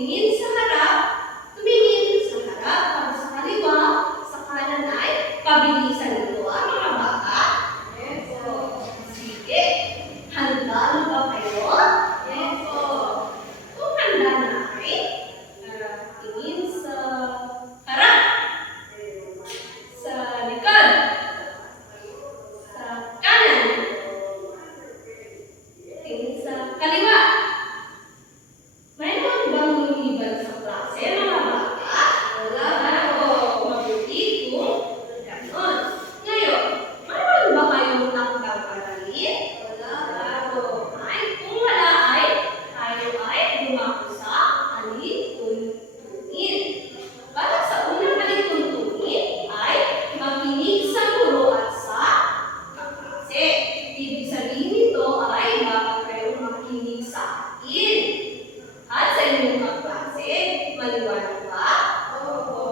tumingin sa harap, tapos sa kaliwa, sa kanan ay pabilisan nito mga bata. Yes po. Sige. Handa na ba kayo? Yes po. Kung handa na ay, tingin sa harap, sa likod, sa kanan, tingin sa kaliwa. Mayroon bang lumiban sa klase, mga bata? Wala po. Mabuti kung ganon. Ngayon, mayroon ba kayong takdang aralin? Wala po. Kung wala ay, tayo ay dumako sa alituntunin. Para sa unang alituntunin ay makinig sa guro at sa kaklase. Ibig sabihin nito ay dapat kayong makinig sa akin. At sa inyong kaklase, maliwanag ba? Opo.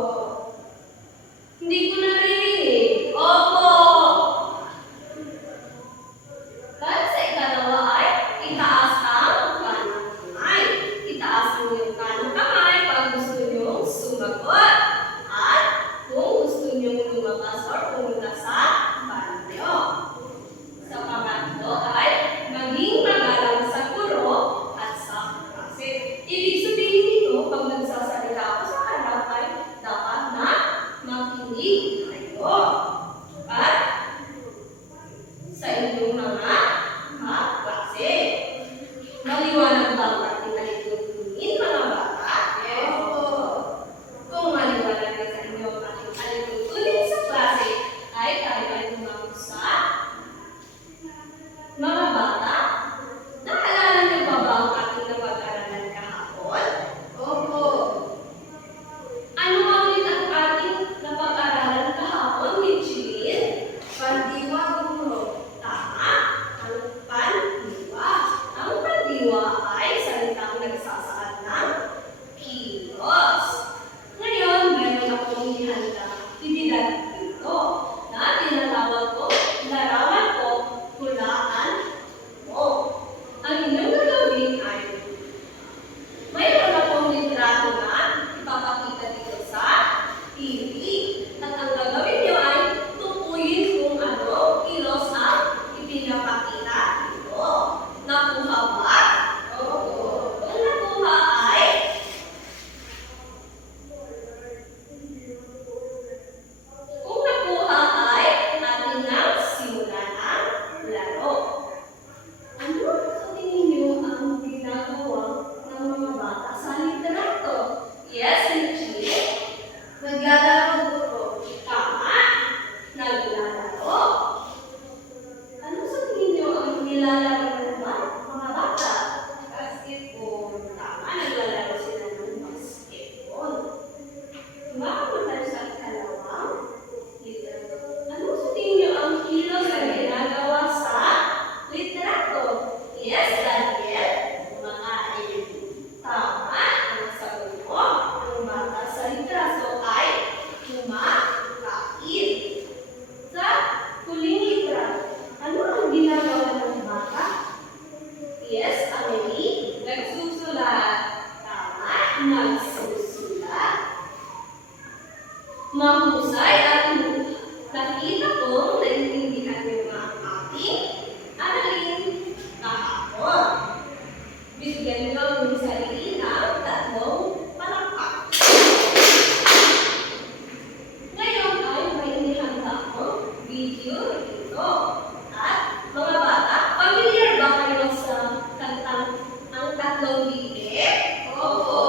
Hindi ko naririnig. Opo. At sa ikalawa ay, itaas ang kanang kamay. Itaas mo yung kanang kamay pag gusto nyo sumagot. At kung gusto nyo lumakas or pumunta sa banyo. Sa pangatlo ay, maging magalang sa guro at sa kaklase. Ibig sabihin nito, pag nagsasalita ako sa harap ay dapat na makinig kayo. At sa inyong mga kaklase. Maliwanag ba ang ating alituntunin, mga bata? Yes po. Kung maliwanag na sa inyo ang ating alituntunin sa klase, ay tayo ay tumawag sa mga bata. Naalala niyo ba ang ating napag-aralan kahapon? Opo. Ano ang ating napag-aralan kahapon, Mitchell? Pandiwa, guro. Tama. Ang pandiwa. Ang pandiwa ay salitang nagsasaad ng kilos. Ngayon, meron akong ihandang ibigay dito na tinatawag ko, larawan ko, hulaan mo. Ang inyong gagawin ay mayroon akong litrato na ipapakita dito sa TV. At ang gagawin niyo ay tukuyin kung ano kilos ang ipinapakita dito. Nakuha ba? Oo. Kung nakuha ay atin nang simulan ang laro. Ano sa tingin niyo ang ginagawa ng mga bata sa litrato? Yes, Richie? Naglalaro, guro. Tama. Naglalaro. Ano sa tingin niyo ang nilalaro ng mga bata? Basketball. Tama. Naglalaro sila ng basketball. Tumakamot tayo sa ikalawang litrato. Ano sa tingin niyo ang kilos na ginagawa sa litrato? Yes, Daniel. Kumakain. Tama. Ang sagot mo, ang bata sa litrato ay kumakain. Sa huling litrato, ano ang ginagawa ng bata? Yes, Amelie. Nagsusulat. Tama. Nagsusulat. Mahusay at nakita kong naintindihan niyo ang ating aralin kahapon. Bigyan niyo ang sarili ng tatlong palakpak. Ngayon ay may inihanda akong video dito. At mga bata, familiar ba kayo sa kantang Ang Tatlong Liit? Opo.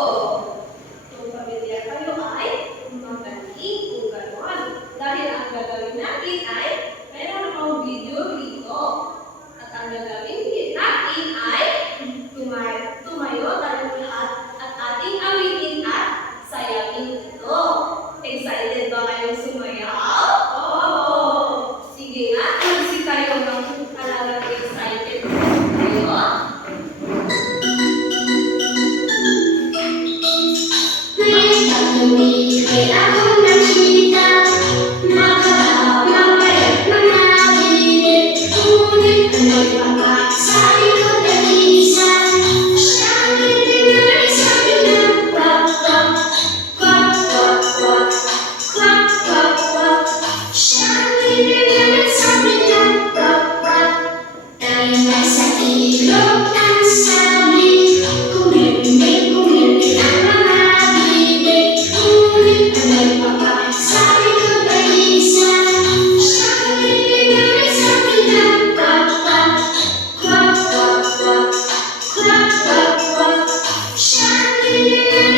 Kung familiar kayo ay magaling kung gano'n. Dahil ang gagawin natin ay mayroon akong video dito. At ang gagawin natin ay tumayo tayong lahat at ating awitin at sayangin ito. Excited ba kayong sumayaw? Oo! Sige nga, mag-isip tayo ng talagang excited kayo. May akong nakita, mapayat mga pilit, ngunit ano'y papaksabi ko na isa. Siya ang hindi na isabi na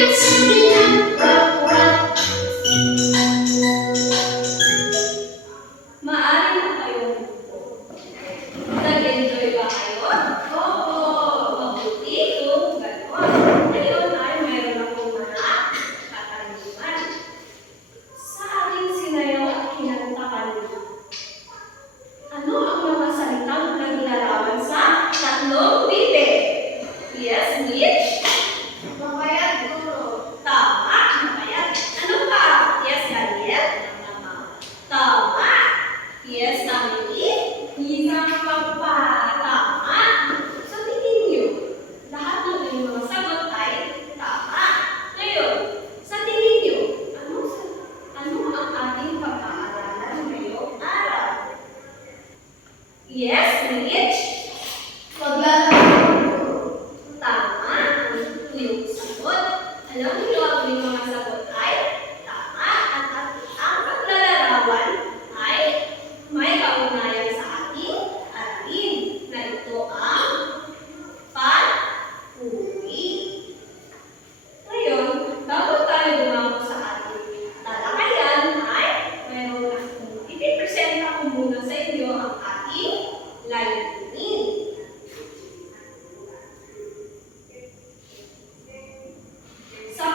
ang sabi ng wak-wak. Maaari na kayong nag-enjoy ba kayo? Oo! Mabuti kung gano'n. Ngayon ay mayroon akong mga katanungan. Sa aking sinayaw at kinanta kanina, ano ang mga salitang naglarawan sa tatlong bibig? Yes, Mitch? Mapayat guro. Tama, mapayat. Ano pa? Yes, Daniel? Tama. Yes, Emily? Isang papa. Tama. Sa tingin niyo, lahat ng inyong mga sagot ay tama. Ngayon, sa tingin niyo, ano ang ating pag-aaralan ngayong araw? Yes, Mitch? Paglalaro. Tama ang iyong sagot. Alam niyo ang inyong mga sagot ay tama at ang paglalarawan ay may kaugnayan sa ating aralin na ito ang pag-uwi. Ngayon, bago tayo dumako sa ating talakayan ay mayroon akong ipipresent ako muna sa inyo ang ating layunin. Sa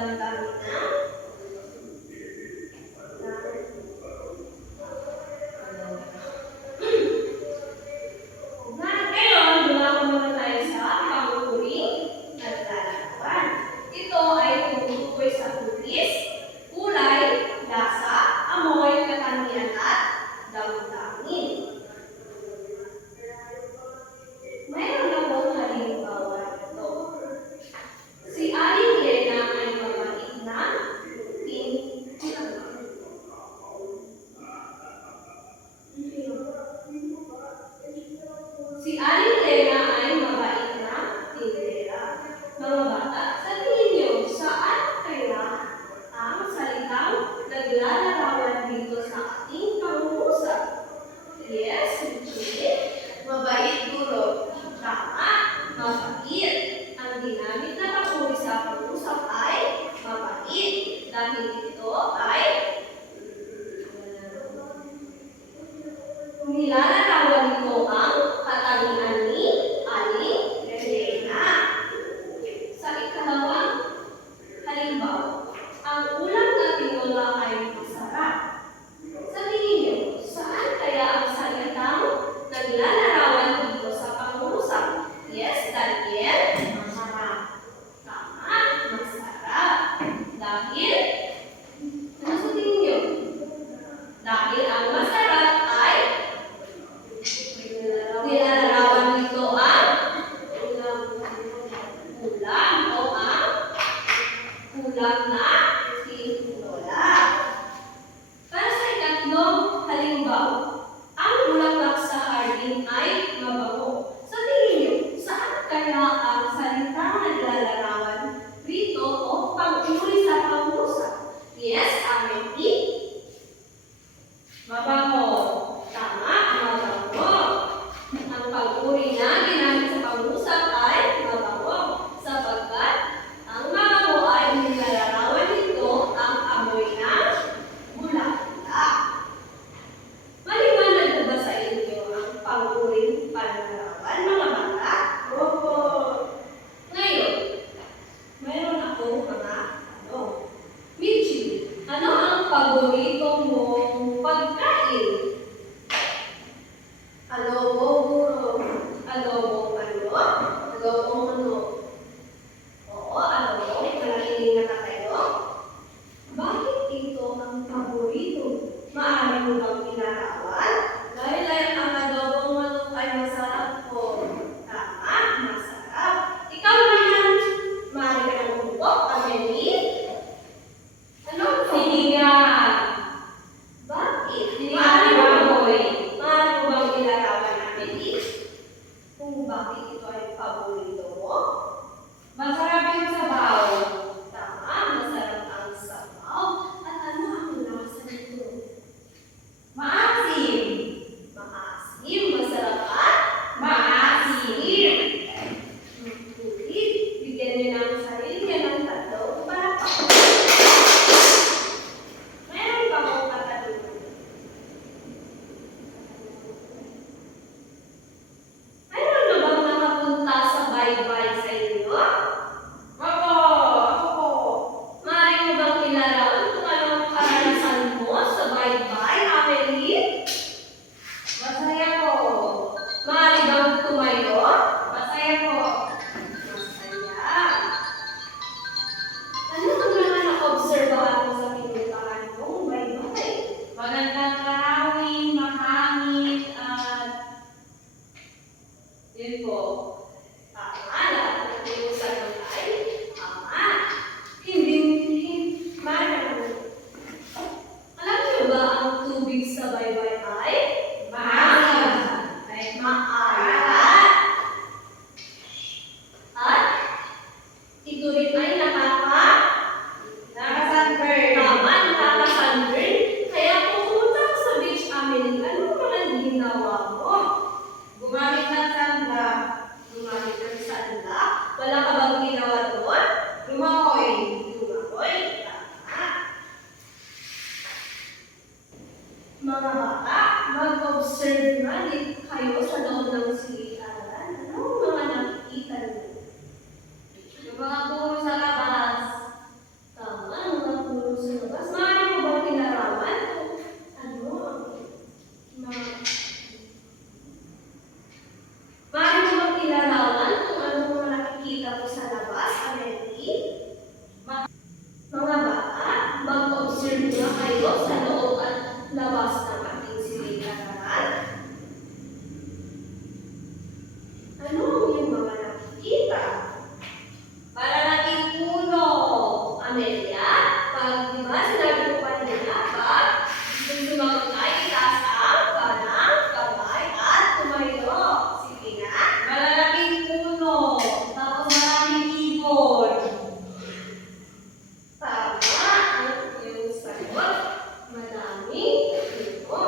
damdamin na. Ngayon, dumako muna tayo sa pang-uring naglalaban. Ito ay tumutukoy sa tulis, kulay, lasa, amoy, katangian at damdamin. Mayroon akong halimbawa nito. Si Aling Lena ay mabait na Si Aling Lena ay mabait na tindera. Mga bata, sa tingin niyo, saan kaya ang salitang naglalarawan dito sa ating pangungusap? Yes, Richie. Mabait guro. Tama, mabait. Ang ginamit na panguri sa pangusap ay mabait. Dahil ito ay nilalarawan nito ang katangian ni Aling Lena. Sa ikalawang halimbawa, ang ulam na tinola ay masarap. Sa tingin niyo, saan kaya ang salitang naglalarawan dito sa pangungusap? Yes, Daniel? Masarap. Tama, masarap. Dahil, ano sa tingin niyo? Dahil ang masarap ay nilalarawan dito ang ulam o ang ulam na tinola. Para sa ikatlong halimbawa, ang bulaklak sa hardin ay mabango. Sa tingin niyo, saan kaya ang salitang naglalarawan rito o pang-uri sa pangusap? Yes, Amity? Mabango. Tama, mabango. Ang pang-uri na ginamit sa pangusap ay mabango. Sapagkat ang mabango ay nilalarawan nito ang amoy ng bulaklak. Maliwanag na ba sa inyo ang pang-uring panlarawan, mga bata? Opo. Ngayon, mayroon akong mga tanong. Michi, ano ang paborito mong pagkain? Adobo guro. Adobong ano? Adobong ano? Oo, adobong. Malakiling na kayo. Bakit ito ang paborito? Maaari mo bang inarawan? Dahil ay ang adobong manok ay masarap po. Tama, masarap. Ikaw naman, maaari ka ng bubok, Amelie? Ano? Sinigang. Mga bata, mag-observe na kayo sa loob at labas ng ating silid-aralan. Ano ang iyong mga nakikita? Malalaking puno. Amelia, di ba sinabi ko kanina, kung sumagot ay itaas ang kanang kamay at tumayo. Sige na. Malalaking puno. Tapos maraming ibon. Tama ang iyong sagot. Maraming puno.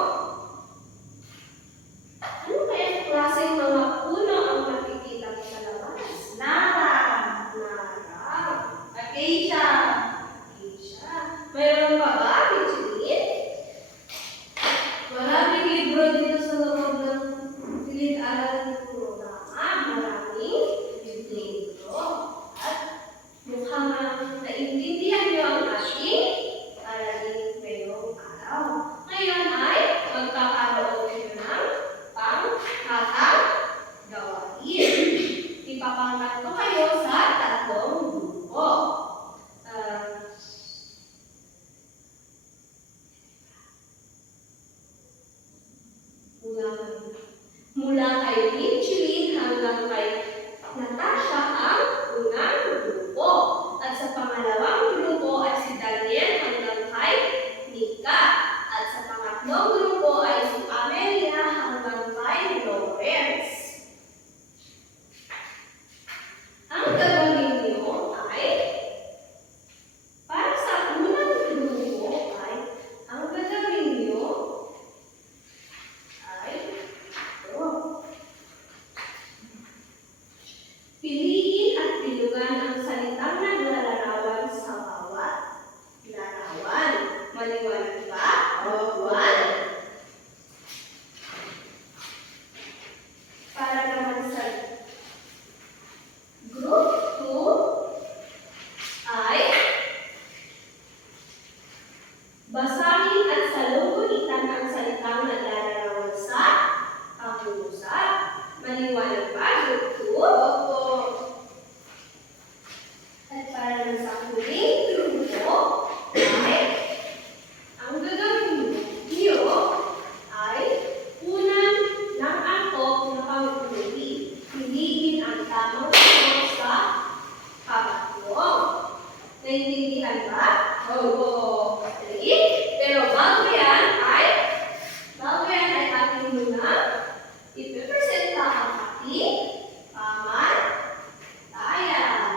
Ano kaya klaseng mga puno ang nakikita mo sa labas? Narang. Narang. Acacia. Asia. Mayroon pa ba, Richelin? Maraming libro dito sa loob ng silid-aralan ko. Maraming libro. At mukhang naintindihan niyo ang ating aralin ngayong araw. Ngayon ay magkakaroon kayo ng panghatang gawain. Ipapangkat ko kayo sa tatlong grupo. Mula kay Richelin hanggang kay Natasha ang unang grupo. At sa pangalawang grupo ay si Daniel hanggang kay Nika. At sa pangatlong grupo ay si Amelia hanggang kay Lawrence. Ang gagawin niyo ay, para sa unang grupo ay, ang gagawin niyo ay ito. Piliin at bilugan ang salitang naglalarawan sa bawat larawan. Maliwanag ba? One. Para naman sa group 2 ay basahin at salunggulitan ang salitang naglalarawan sa pangungusap. Maliwanag ba, group 2? Opo. At para naman sa huling grupo ay ang gagawin niyo ay unang ng angkop na panghuli. Piliin ang tamang sagot sa kabatlong. Naintindihan ba? Opo. Pero bago yan ay ating muna ipipresenta ang ating pamantayan.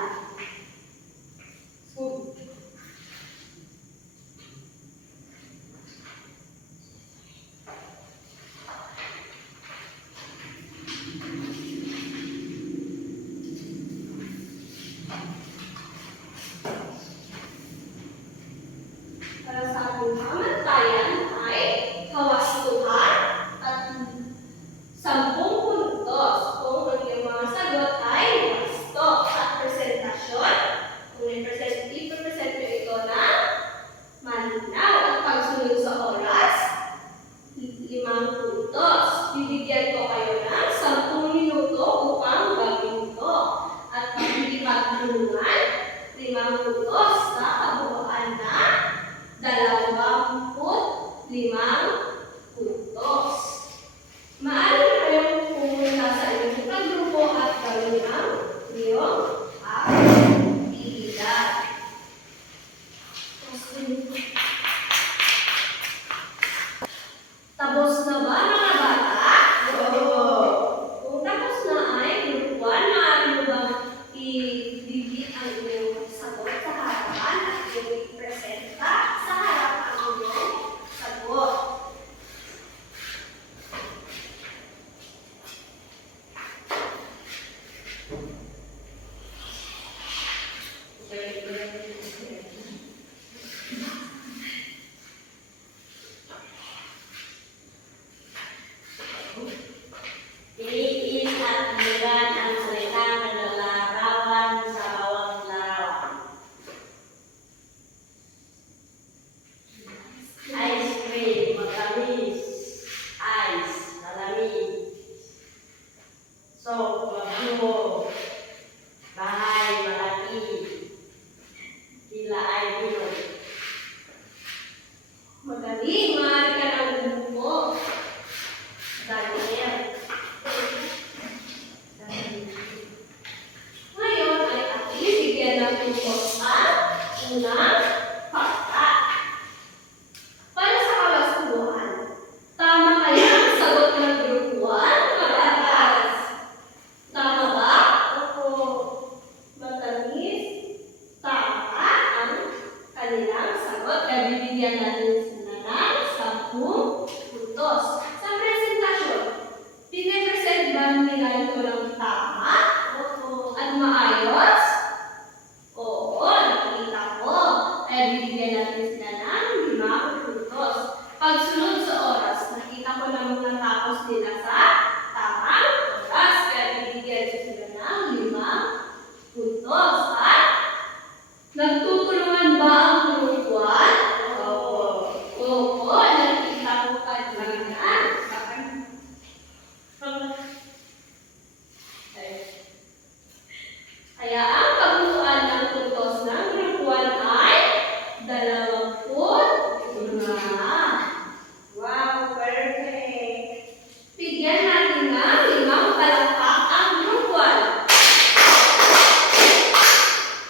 Para sa ating pamantayan ay kawastuhan at 10 puntos. Kung ang iyong mga sagot ay wasto at presentasyon, kung ipresent nyo ito na malinaw at pagsunod sa oras, 5 puntos. Bibigyan ko kayo ng 10 minuto upang gawin ito. At pagkikipagtulungan, 5 puntos sa kabuuan na 25 puntos. Maaari na kayong pumunta sa inyong kagrupo at gawin ang iyong aktibidad. Tapos na ba, mga bata? Opo. Kung tapos na ay group 1, maaari mo bang i-digit ang iyong sagot sa harapan at i-presenta sa harapan ang iyong sagot. Piliin at bilugan ang salitang naglalarawan sa bawat larawan. Ice cream, matamis. Ice, malamig. Soap, mabigo. Bahay, malaki. Unang fakta. Para sa kawastuhan, tama kaya ang sagot ng Group 1? Mataas. Tama ba? Opo. Matamis? Tama ang kanilang sagot. Kaya bibigyan natin sila ng 10 puntos. Sa presentasyon, pinipresent ba nila ito ng tama Opo. at maayos? Oo, nakita ko. Kaya bibigyan natin sila ng 5 puntos. Pagsunod sa oras, nakita ko namang natapos nila sa tamang oras. Kaya bibigyan ko sila ng 5 puntos. At nagtutulungan ba ang Group 1? Opo. Oo, nakita ko kanina. Kaya ang kabuuan ng puntos ng Group 1 ay 25. Wow, perfect. Bigyan natin ng 5 palakpak ang Group 1.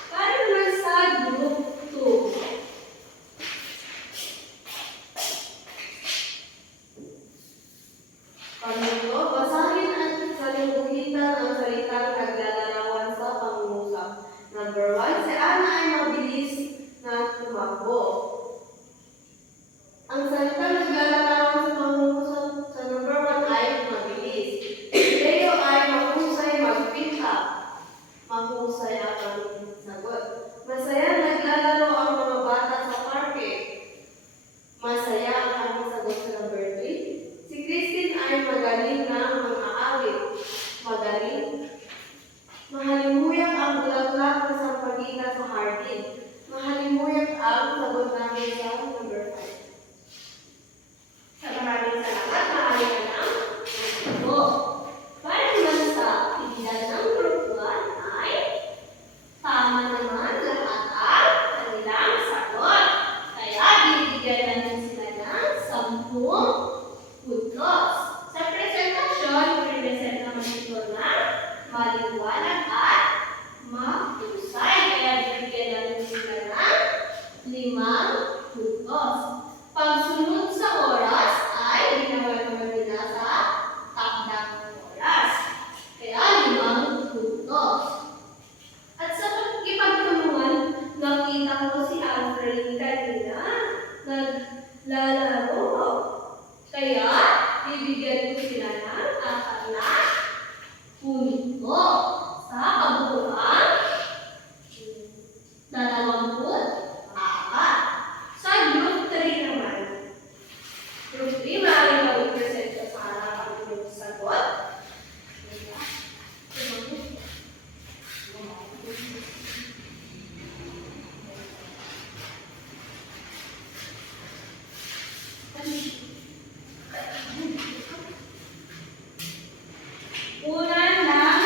Para naman sa Group 2. Pangatlo, basahin at salimuhitan ang salitang naglalarawan sa pangungusap. Number 1, si Ana ay mabilis na tumakbo. Ang salitang naglalarawan sa pangungusap sa number 1 ay mabilis. Si Leo ay mahusay magpinta. Mahusay ang kanyang sagot. Masaya naglalaro ang mga bata sa parke. Masaya ang kanyang sagot sa number 3. Si Christine ay magaling na mang-aawit. Magaling. Mahalimuyak ang bulaklak na sampagita sa hardin. Mahalimuyak ang sagot namin sa number 5. Sa maraming salamat, maaari ka ng punto. Para naman sa aktividad ng Group 1 ay tama naman lahat ang kanilang sagot. Kaya bibigyan natin sila ng 10 puntos. Sa presentasyon, present naman ito ng maliwanag at mahusay. Kaya bibigyan natin sila ng 5 puntos. Pagsunod sa oras ay ginawa naman nila sa takdang oras. Kaya 5 puntos. At sa pagkipagtulungan, nakita ko si Alfred kanina naglalaro. Kaya bibigyan ko sila ng 4 na punto. Sa kabuuan, 24. Sa Group 3 naman, Group 3, maaaring mag-present ko sa harapan yung sagot. Una lang,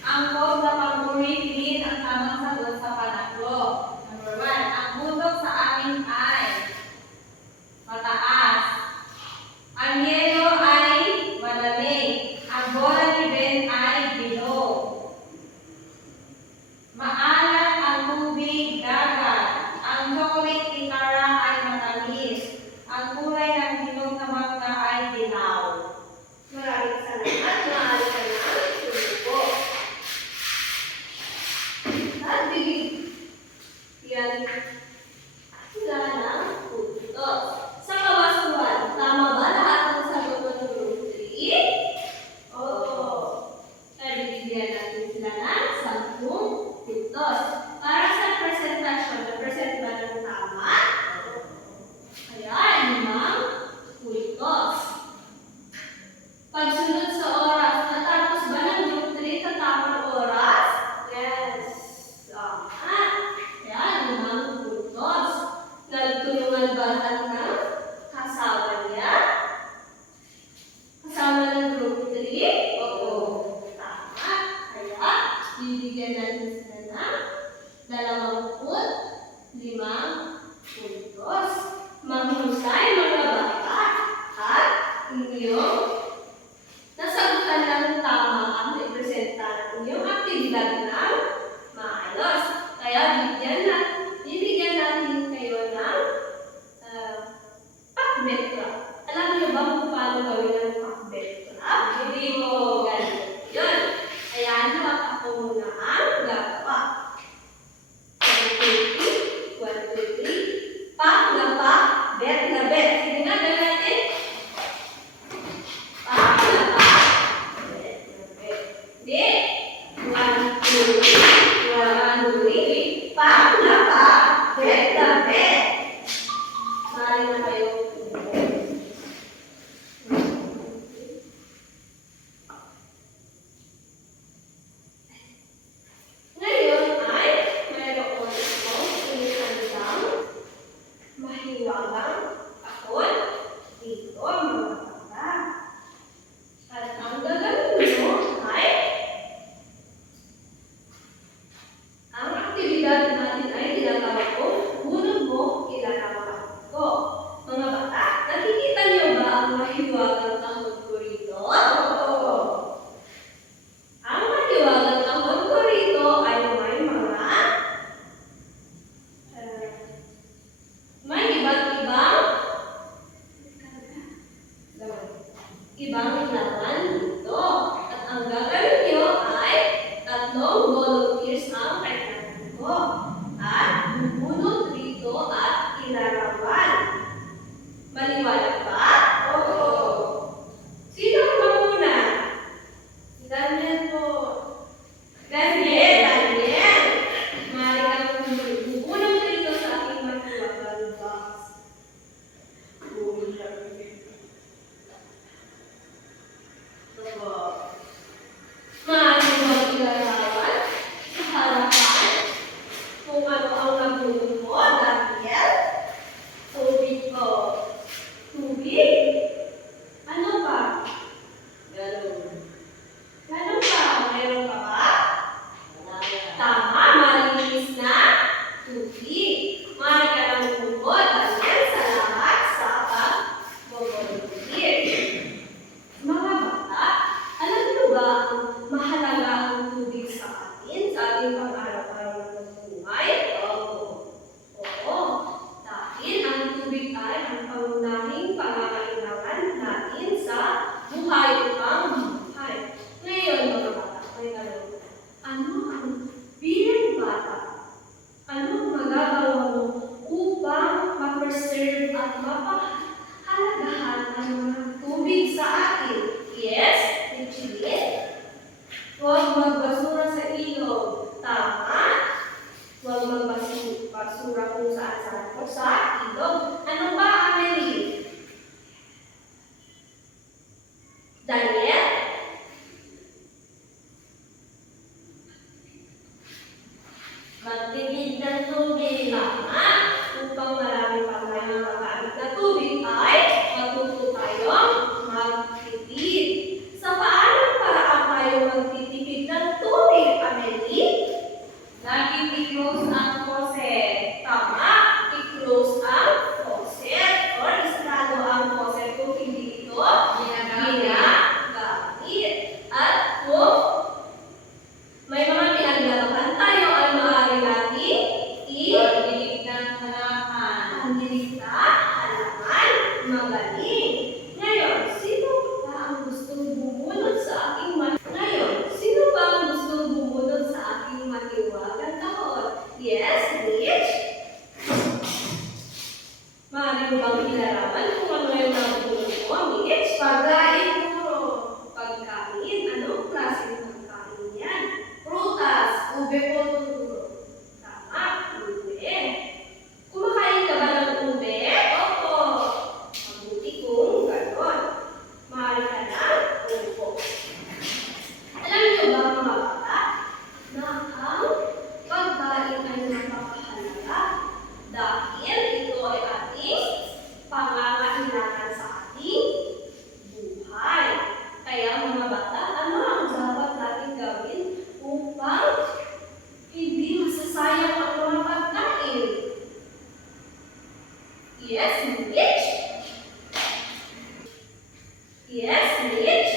angkop na pag-ulit ang tamang sagot sa panatlo. Number 1, ang bundok sa amin ay mataas. Ang yelo ay malamig. Ang bola ni Ben ay bilog. Maalat ang tubig dagat. Ang chocolate ni Tara ay matamis. Ang kulay ng bilog na mangga ay dilaw. Maraming salamat. Maaari ka na sumuko. At bigyan sila ng puntos. Sa kawastuhan, tama ba lahat ng sagot ng Group 3? Oo. Kaya bibigyan natin sila ng 10 puntos. Para sa presentasyon, na-present ba ng tama? Kaya 5 puntos. Pagsunod sa oras, natapos ba ng Group 3 sa tamang oras? Yes. Tama. Kaya 5 ano ang nabulong mo, Daniel? Tubig ko. Tubig? Ano pa? Ganun pa. Meron pa ba? Tama, malinis na tubig. Maaari ka lang umupo, Daniel, salamat sa pag-volunteer. Mga bata, alam niyo ba ang mahalaga ang tubig sa atin, sa ating pang-araw-araw na buhay? Oo. Dahil ang tubig ay ang pangunahing pangangailangan natin sa buhay upang mabuhay. Ngayon, mga bata, may tanong. Ano ang bilang bata? Ano ang magagawa mo upang ma-preserve at mapahalagahan ang mga tubig sa atin? Yes, Richie. Huwag magbasura sa ilog. Tama. Huwag magbasura kung saan-saan o sa ilog. Ano ba, Amelie? Daniel? Magtipid ng tubig. Tama. Upang marami pa tayong magamit na tubig ay matuto tayong magtipid. Sa paanong paraan tayo magtitipid ng tubig, Amelie? Laging i-close ang faucet. Tama. I-close ang faucet or isarado ang faucet kung hindi ito ginagamit. At kung may mga pinaglalaban tayo ay maaari natin Pagdilig ng halaman. ang direkta, halaman, magaling. Ngayon, sino ba ang gustong bumunod sa aking matiwagang taon? Yes, Mitch? Maaari mo bang ilarawan kung ano yung nabulong mo, Mitch? Pagkain puro. Pagkain. Anong klaseng pagkain yan? Prutas. Ube po puro. Tama, ube. Kumakain ka ba ng ube? Opo. Mabuti kung ganon. Maaari ka na? Opo. Alam niyo ba, mga bata, na ang pagkain ay napakahalaga dahil ito ay ating pangangailangan sa ating buhay. Kaya mga bata, ano ang dapat natin gawin upang hindi masasayang ang mga pagkain? Yes, Mitch? Yes, Mitch?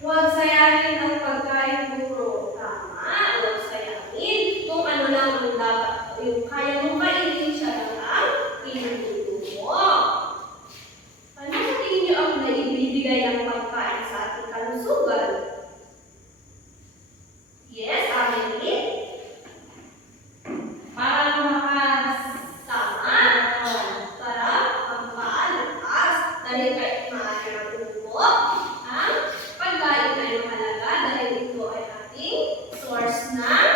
Huwag sayangin ang pagkain puro. Tama, huwag sayangin. Kung ano lang ang dapat, yung kaya mong kainin, siya lang ang inututo mo. Ano sa tingin niyo ang naibibigay ng pagkain sa ating kalusugan? Yes, Amelie? Para lumakas. Tama. Para pampalakas. Dahil kahit maaari ng upo, ang pagkain ay mahalaga dahil ito ay ating source ng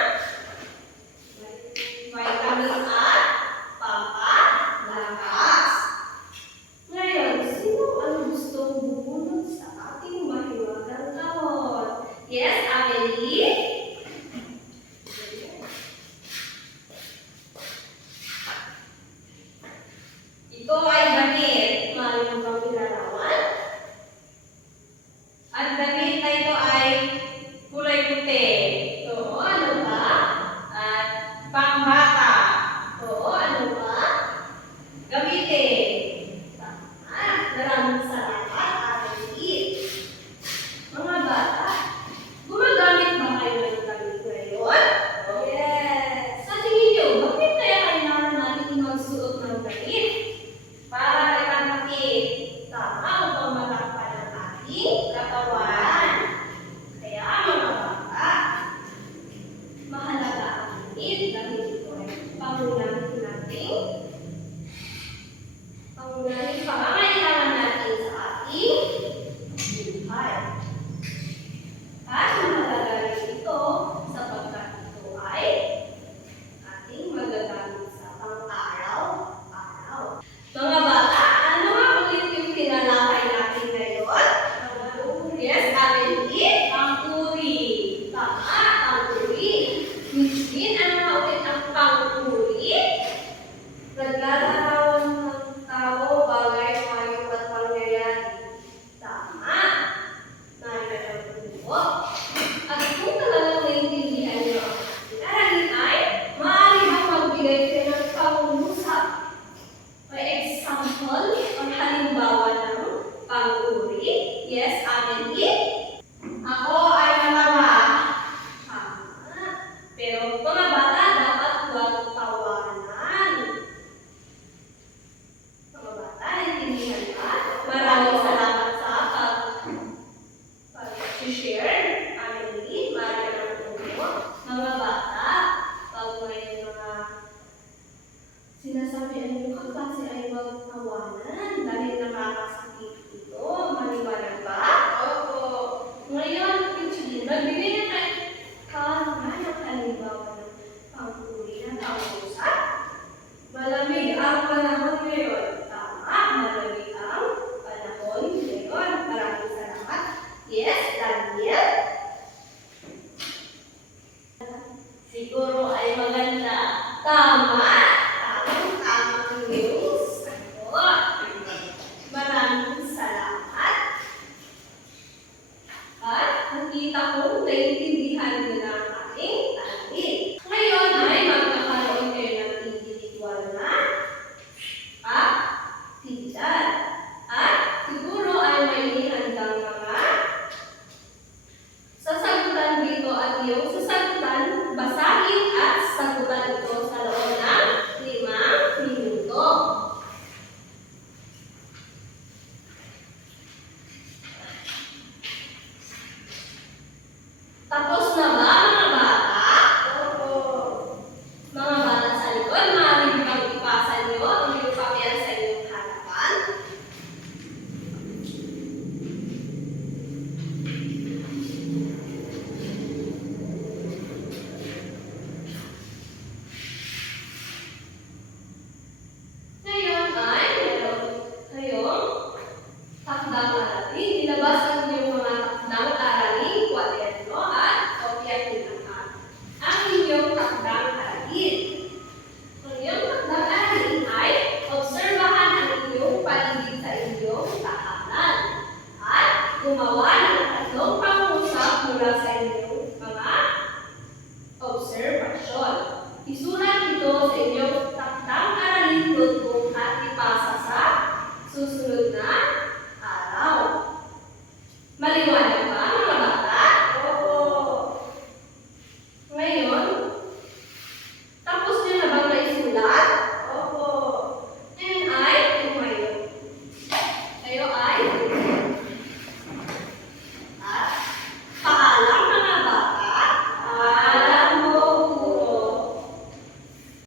vitamin at pampalakas. Ngayon, sino ang gustong bumunod sa ating mahiwagang taon? Yes, Amelie? Ito ay damit. Maaari mo bang ilarawan? Ang damit na ito ay kulay puti. Oo, ano ba? At pangbata. Oo, ano ba? Gamitin. Tama. Maraming salamat, Amelie. Mga bata, gumagamit ba kayo ng damit ngayon? Yes. Sa tingin niyo, bakit kaya kailangan natin magsuot ng damit? Para ipatakip. Tama, upang matakpan ang ating katawan. Kaya mga bata, mahalaga ang damit dahil ito ay pangunahing pangangailangan natin sa ating buhay. At mahalaga rin ito sapagkat ito ay ating magagamit sa pang-araw-araw. Mga bata, ano nga ulit yung tinalakay natin ngayon? Yes, Amelie? Ang uri. Tama, ang uri. Miss Lynn, ano nga ulit ang pang sa inyong takdang aralin notebook at ipasa sa susunod na